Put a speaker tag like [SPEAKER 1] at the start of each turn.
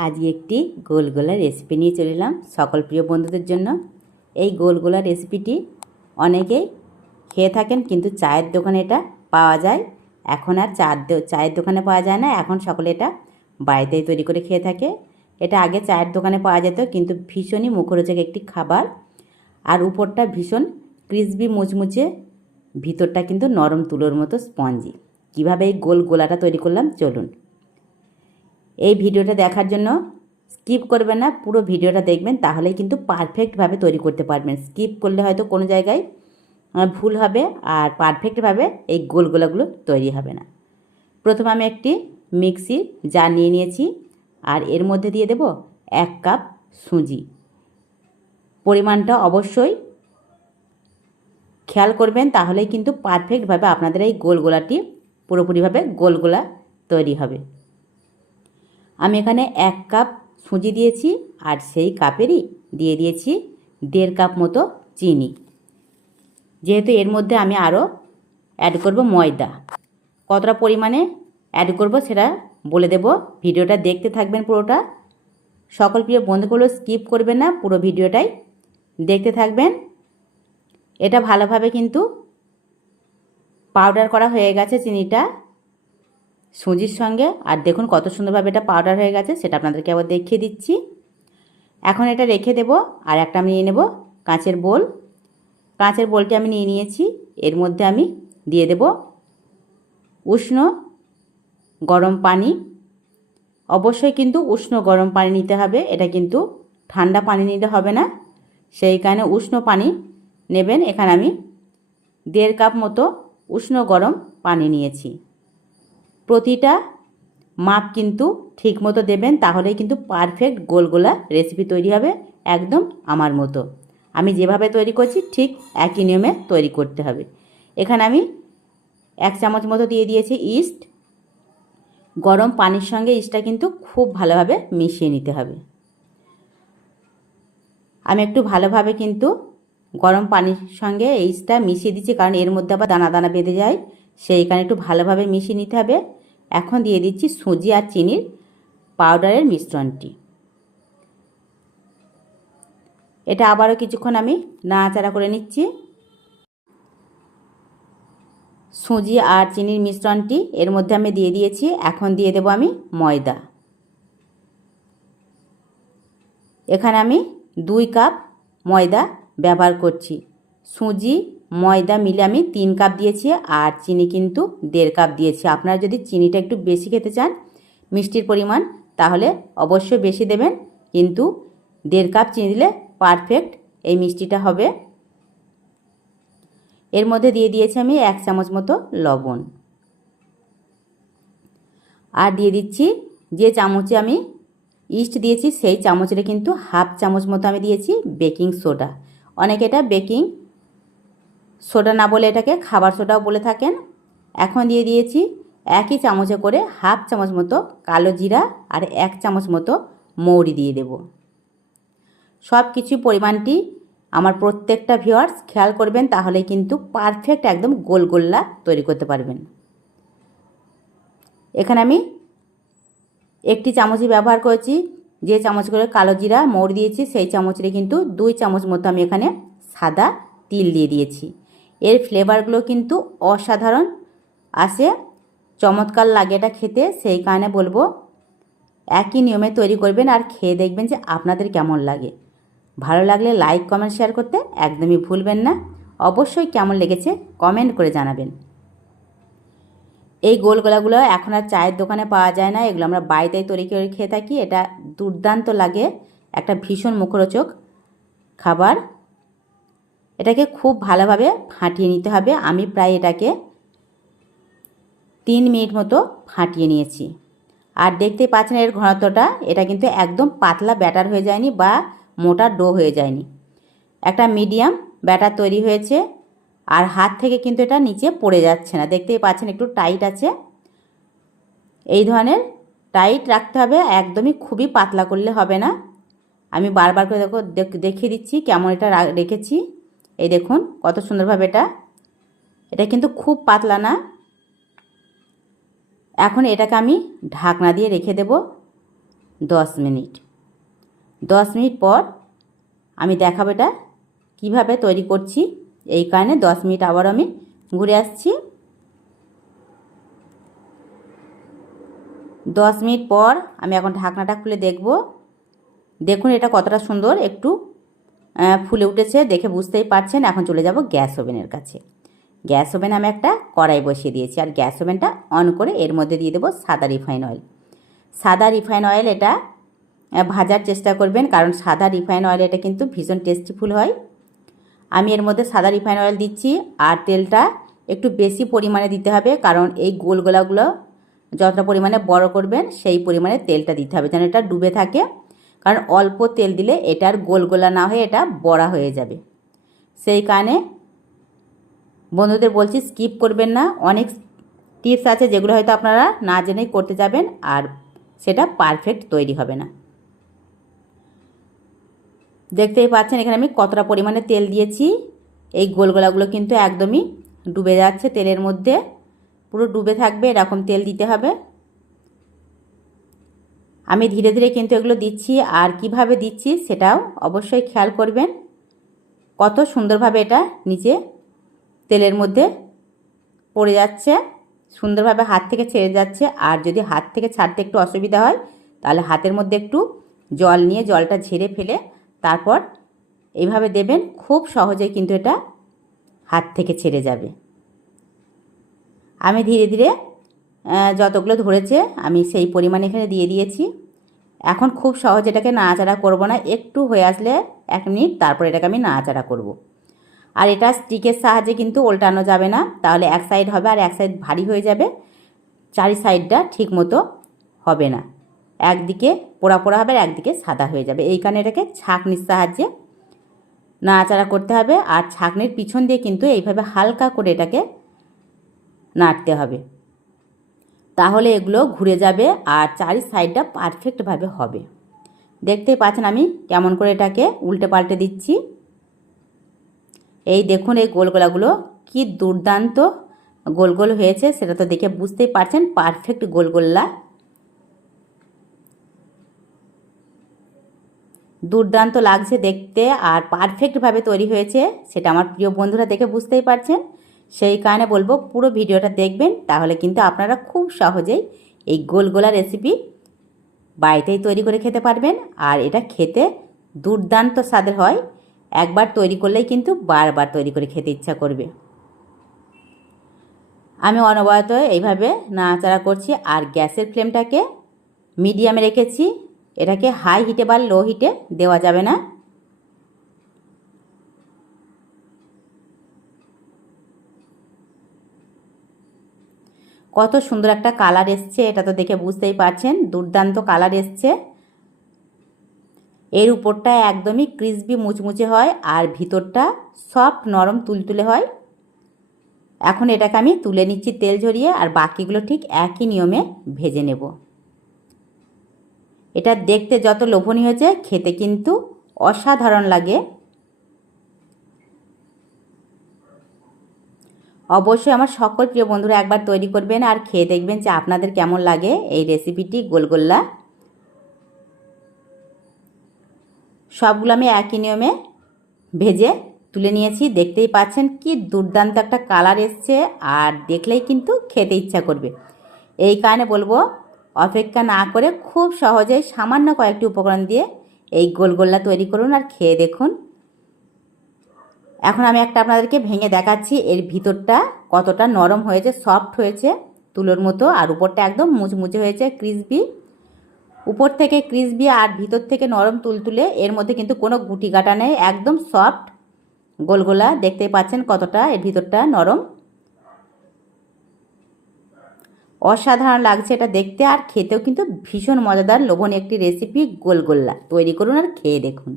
[SPEAKER 1] আজকে একটি গোলগোলা রেসিপি নিয়ে চলে এলাম সকল প্রিয় বন্ধুদের জন্য। এই গোলগোলা রেসিপিটি অনেকেই খেয়ে থাকেন, কিন্তু চায়ের দোকানে এটা পাওয়া যায়। এখন আর দো- চায়ের দোকানে পাওয়া যায় না, এখন সকলে এটা বাড়িতেই তৈরি করে খেয়ে থাকে। এটা আগে চায়ের দোকানে পাওয়া যেত, কিন্তু ভীষণই মুখরোচক একটি খাবার। আর উপরটা ভীষণ ক্রিসপি মুচমুচে, ভিতরটা কিন্তু নরম তুলোর মতো স্পঞ্জি কীভাবে এই গোল গোলাটা তৈরি করলাম, চলুন। এই ভিডিওটা দেখার জন্য স্কিপ করবেন না, পুরো ভিডিওটা দেখবেন, তাহলেই কিন্তু পারফেক্টভাবে তৈরি করতে পারবেন। স্কিপ করলে হয়তো কোনো জায়গায় ভুল হবে আর পারফেক্টভাবে এই গোলগোলাগুলো তৈরি হবে না। প্রথমে আমি একটি মিক্সি যা নিয়ে নিয়েছি আর এর মধ্যে দিয়ে দেব এক কাপ সুজি। পরিমাণটা অবশ্যই খেয়াল করবেন, তাহলেই কিন্তু পারফেক্টভাবে আপনাদের এই গোলগোলাটি পুরোপুরিভাবে গোলগোলা তৈরি হবে। আমি এখানে এক কাপ সুজি দিয়েছি আর সেই কাপেরই দিয়ে দিয়েছি দেড় কাপ মতো চিনি। যেহেতু এর মধ্যে আমি আরও অ্যাড করব ময়দা। কতটা পরিমাণে অ্যাড করব সেটা বলে দেব। ভিডিওটা দেখতে থাকবেন পুরোটা। সকল প্রিয় বন্ধুগুলো স্কিপ করবেন না, পুরো ভিডিওটাই দেখতে থাকবেন। এটা ভালোভাবে কিন্তু পাউডার করা হয়ে গেছে চিনিটা। সুজির সঙ্গে। আর দেখুন কত সুন্দরভাবে এটা পাউডার হয়ে গেছে, সেটা আপনাদেরকে আবার দেখিয়ে দিচ্ছি। এখন এটা রেখে দেব, আর একটা আমি নিয়ে নেব কাঁচের বোল। কাঁচের বোলটি আমি নিয়ে নিয়েছি, এর মধ্যে আমি দিয়ে দেব উষ্ণ গরম পানি। অবশ্যই কিন্তু উষ্ণ গরম পানি নিতে হবে, এটা কিন্তু ঠান্ডা পানি নিতে হবে না। সেই কারণে উষ্ণ পানি নেবেন, এখানে আমি দেড় কাপ মতো উষ্ণ গরম পানি নিয়েছি। প্রতিটা মাপ কিন্তু ঠিক মতো দেবেন, তাহলেই কিন্তু পারফেক্ট গোলগোলা রেসিপি তৈরি হবে একদম আমার মতো। আমি যেভাবে তৈরি করছি ঠিক একই নিয়মে তৈরি করতে হবে। এখানে আমি এক চামচ মতো দিয়ে দিয়েছি ইস্ট গরম পানির সঙ্গে ইস্টটা কিন্তু খুব ভালোভাবে মিশিয়ে নিতে হবে। আমি একটু ভালোভাবে কিন্তু গরম পানির সঙ্গে ইস্টটা মিশিয়ে দিচ্ছি, কারণ এর মধ্যে আবার দানা দানা বেঁধে যায়, সেইখানে একটু ভালোভাবে মিশিয়ে নিতে হবে। এখন দিয়ে দিচ্ছি সুজি আর চিনির পাউডারের মিশ্রণটি। এটা আবারও কিছুক্ষণ আমি নাড়াচাড়া করে নিচ্ছি। সুজি আর চিনির মিশ্রণটি এর মধ্যে আমি দিয়ে দিয়েছি। এখন দিয়ে দেবো আমি ময়দা। এখানে আমি দুই কাপ ময়দা ব্যবহার করছি। সুজি ময়দা মিলে আমি তিন কাপ দিয়েছি আর চিনি কিন্তু দেড় কাপ দিয়েছি। আপনারা যদি চিনিটা একটু বেশি খেতে চান মিষ্টির পরিমাণ, তাহলে অবশ্যই বেশি দেবেন। কিন্তু দেড় কাপ চিনি দিলে পারফেক্ট এই মিষ্টিটা হবে। এর মধ্যে দিয়ে দিয়েছি আমি এক চামচ মতো লবণ। আর দিয়ে দিচ্ছি যে চামচে আমি ইস্ট দিয়েছি, সেই চামচটা কিন্তু হাফ চামচ মতো আমি দিয়েছি বেকিং সোডা। অনেকে এটা বেকিং সোডা না বলে এটাকে খাবার সোডাও বলে থাকেন। এখন দিয়ে দিয়েছি একই চামচে করে হাফ চামচ মতো কালো জিরা আর এক চামচ মতো মৌরি দিয়ে দেব। সব কিছু পরিমাণটি আমার প্রত্যেকটা ভিউয়ার্স খেয়াল করবেন তাহলে কিন্তু পারফেক্ট একদম গোল গোল্লা তৈরি করতে পারবেন। এখানে আমি একটি চামচই ব্যবহার করেছি, যে চামচ করে কালো জিরা, মৌরি দিয়েছি, সেই চামচের কিন্তু দুই চামচ মতো আমি এখানে সাদা তিল দিয়ে দিয়েছি। এর ফ্লেভারগুলো কিন্তু অসাধারণ। আসে, চমৎকার লাগে এটা খেতে, সেই কারণে বলব, একই নিয়মে তৈরি করবেন আর খেয়ে দেখবেন যে আপনাদের কেমন লাগে। ভালো লাগলে লাইক, কমেন্ট, শেয়ার করতে একদমই ভুলবেন না। অবশ্যই কেমন লেগেছে কমেন্ট করে জানাবেন। এই গোলগোলাগুলো এখন আর চায়ের দোকানে পাওয়া যায় না, এগুলো আমরা বাড়িতেই তৈরি করে খেয়ে থাকি, এটা দুর্দান্ত লাগে, একটা ভীষণ মুখরোচক খাবার। এটাকে খুব ভালোভাবে ফাটিয়ে নিতে হবে। আমি প্রায় এটাকে তিন মিনিট মতো ফাটিয়ে নিয়েছি। আর দেখতে পাচ্ছেন এর ঘনত্বটা, এটা কিন্তু একদম পাতলা ব্যাটার হয়ে যায়নি বা মোটা ডো হয়ে যায়নি। একটা মিডিয়াম ব্যাটার তৈরি হয়েছে আর হাত থেকে কিন্তু এটা নিচে পড়ে যাচ্ছে না। দেখতেই পাচ্ছেন একটু টাইট আছে। এই ধরনের টাইট রাখতে হবে, একদমই খুবই পাতলা করলে হবে না। আমি বারবার করে দেখো, দেখ- দেখিয়ে দিচ্ছি কেমন এটা রেখেছি। এই দেখুন, কত সুন্দরভাবে এটা। এটা কিন্তু খুব পাতলা না। এখন এটাকে আমি ঢাকনা দিয়ে রেখে দেব দশ মিনিট। দশ মিনিট পর আমি দেখাবো এটা কীভাবে তৈরি করছি। এই কারণে দশ মিনিট আবার আমি ঘুরে আসছি। দশ মিনিট পর আমি এখন ঢাকনাটা খুলে দেখব। দেখুন এটা কতটা সুন্দর, একটু ফুলে উঠেছে, দেখে বুঝতেই পারছেন, এখন চলে যাব গ্যাস ওভেনের কাছে। গ্যাস ওভেন আমি একটা কড়াই বসিয়ে দিয়েছি, আর গ্যাস ওভেনটা অন করে এর মধ্যে দিয়ে দেবো সাদা রিফাইন অয়েল। সাদা রিফাইন অয়েল এটা ভাজার চেষ্টা করবেন, কারণ সাদা রিফাইন অয়েল এটা কিন্তু ভীষণ টেস্টিফুল হয়। আমি এর মধ্যে সাদা রিফাইন অয়েল দিচ্ছি, আর তেলটা একটু বেশি পরিমাণে দিতে হবে, কারণ এই গোলগোলাগুলো যতটা পরিমাণে বড় করবেন, সেই পরিমাণে তেলটা দিতে হবে, যেন এটা ডুবে থাকে। কারণ অল্প তেল দিলে এটার গোল গোলা না হয়ে এটা বড়া হয়ে যাবে। সেই কারণে বন্ধুদের বলছি স্কিপ করবেন না। অনেক টিপস আছে যেগুলো হয়তো আপনারা না জেনেই করতে যাবেন আর সেটা পারফেক্ট তৈরি হবে না। দেখতেই পাচ্ছেন এখানে আমি কতটা পরিমাণে তেল দিয়েছি। এই গোলগোলাগুলো কিন্তু একদমই ডুবে যাচ্ছে তেলের মধ্যে। পুরো ডুবে থাকবে, এরকম তেল দিতে হবে। আমি ধীরে ধীরে কিন্তু এগুলো দিচ্ছি, আর কীভাবে দিচ্ছি সেটাও অবশ্যই খেয়াল করবেন। কত সুন্দরভাবে এটা নিচে তেলের মধ্যে পড়ে যাচ্ছে, সুন্দরভাবে হাত থেকে ছেড়ে যাচ্ছে, আর যদি হাত থেকে ছাড়তে একটু অসুবিধা হয়, তাহলে হাতের মধ্যে একটু জল নিয়ে জলটা ঝেড়ে ফেলে তারপর এইভাবে দেবেন, খুব সহজেই কিন্তু এটা হাত থেকে ছেড়ে যাবে। আমি ধীরে ধীরে যতগুলো ধরেছে, আমি সেই পরিমাণ এখানে দিয়ে দিয়েছি। এখন খুব সহজ এটাকে নাড়াচাড়া করব না, একটু হয়ে আসলে এক মিনিট, তারপর এটাকে আমি নাড়াচাড়া করব। আর এটা স্টিকের সাহায্যে কিন্তু উল্টানো যাবে না, তাহলে এক সাইড হবে আর এক সাইড ভারী হয়ে যাবে, চারি সাইডটা ঠিক মতো হবে না। একদিকে পোড়া পোড়া হবে আর একদিকে সাদা হয়ে যাবে। এই কারণে এটাকে ছাঁকনির সাহায্যে নাড়াচাড়া করতে হবে, আর ছাঁকনির পিছন দিয়ে কিন্তু এইভাবে হালকা করে এটাকে নাড়তে হবে। তাহলে এগুলো ঘুরে যাবে আর চারি সাইডটা পারফেক্টভাবে হবে। দেখতেই পাচ্ছেন আমি কেমন করে এটাকে উল্টে পাল্টে দিচ্ছি। এই দেখুন এই গোলগোলাগুলো কি দুর্দান্ত গোল গোল হয়েছে, সেটা তো দেখে বুঝতেই পারছেন পারফেক্ট গোলগোল্লা। দুর্দান্ত লাগছে দেখতে আর পারফেক্টভাবে তৈরি হয়েছে, সেটা আমার প্রিয় বন্ধুরা দেখে বুঝতেই পারছেন। সেই কারণে বলব পুরো ভিডিওটা দেখবেন, তাহলে কিন্তু আপনারা খুব সহজেই এই গোলগোলা রেসিপি বাড়িতেই তৈরি করে খেতে পারবেন। আর এটা খেতে দুর্দান্ত স্বাদের হয়। একবার তৈরি করলেই কিন্তু বারবার তৈরি করে খেতে ইচ্ছা করবে। আমি অনবরত এইভাবে নাড়াচাড়া করছি আর গ্যাসের ফ্লেমটাকে মিডিয়ামে রেখেছি। এটাকে হাই হিটে বা লো হিটে দেওয়া যাবে না। কত সুন্দর একটা কালার এসছে, এটা তো দেখে বুঝতেই পারছেন, দুর্দান্ত কালার এসছে। এর উপরটা একদমই ক্রিসপি মুচমুচে হয় আর ভিতরটা সফট নরম তুলতুলে হয়। এখন এটাকে আমি তুলে নিচ্ছি তেল ঝরিয়ে আর বাকিগুলো ঠিক একই নিয়মে ভেজে নেব। এটা দেখতে যত লোভনীয় হয়েছে খেতে কিন্তু অসাধারণ লাগে। অবশ্যই আমার সকল প্রিয় বন্ধুরা একবার তৈরি করবেন আর খেয়ে দেখবেন যে আপনাদের কেমন লাগে এই রেসিপিটি গোলগোল্লা। সবগুলো আমি একই নিয়মে ভেজে তুলে নিয়েছি। দেখতেই পাচ্ছেন কি দুর্দান্ত একটা কালার এসছে আর দেখলেই কিন্তু খেতে ইচ্ছা করবে। এই কারণে বলব, অপেক্ষা না করে খুব সহজেই সামান্য কয়েকটি উপকরণ দিয়ে এই গোলগোল্লা তৈরি করুন আর খেয়ে দেখুন। এখন আমি একটা আপনাদেরকে ভেঙে দেখাচ্ছি। এর ভিতরটা কতটা নরম হয়েছে সফট হয়েছে, তুলোর মতো, আর উপরটা একদম মুচমুচে হয়েছে ক্রিসপি উপর থেকে ক্রিসপি আর ভিতর থেকে নরম তুলতুলে, এর মধ্যে কিন্তু কোনো গুটি কাটা নেই, একদম সফট গোলগোলা দেখতেই পাচ্ছেন কতটা এর ভিতরটা নরম। অসাধারণ লাগছে এটা দেখতে, আর খেতেও কিন্তু ভীষণ মজাদার, লোভনীয় একটি রেসিপি গোলগোল্লা তৈরি করুন আর খেয়ে দেখুন।